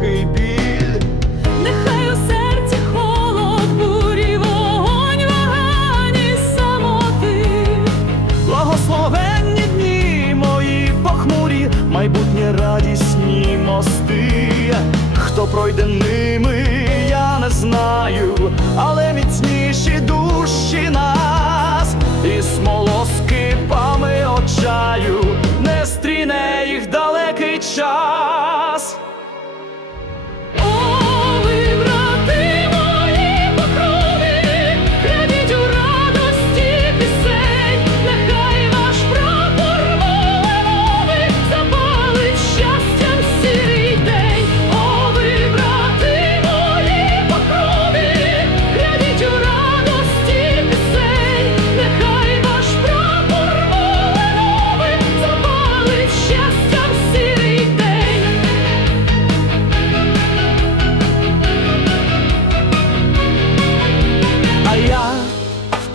тихий біль, нехай у серці холод бурі, вогонь, вагані самоти, благословенні дні мої похмурі, майбутнє радісні мости, хто пройде ними, я не знаю, але міцніші душі нас. І смолоскипами очаю не стріне їх далекий час.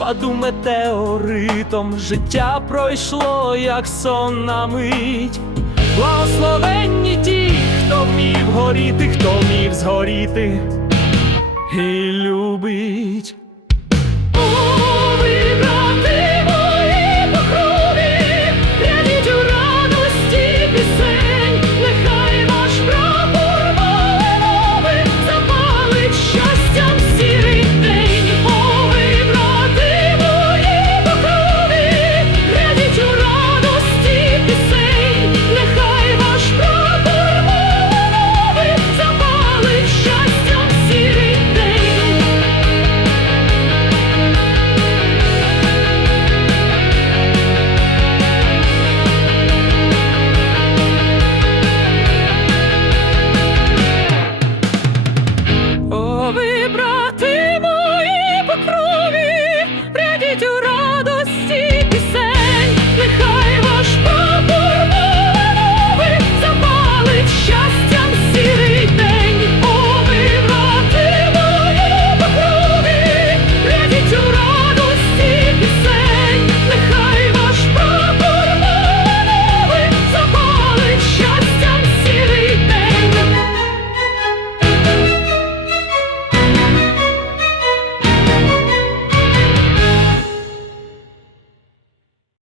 спаду метеоритом життя пройшло, як сон на мить. Благословенні ті, хто вмів горіти, хто вмів згоріти і любить.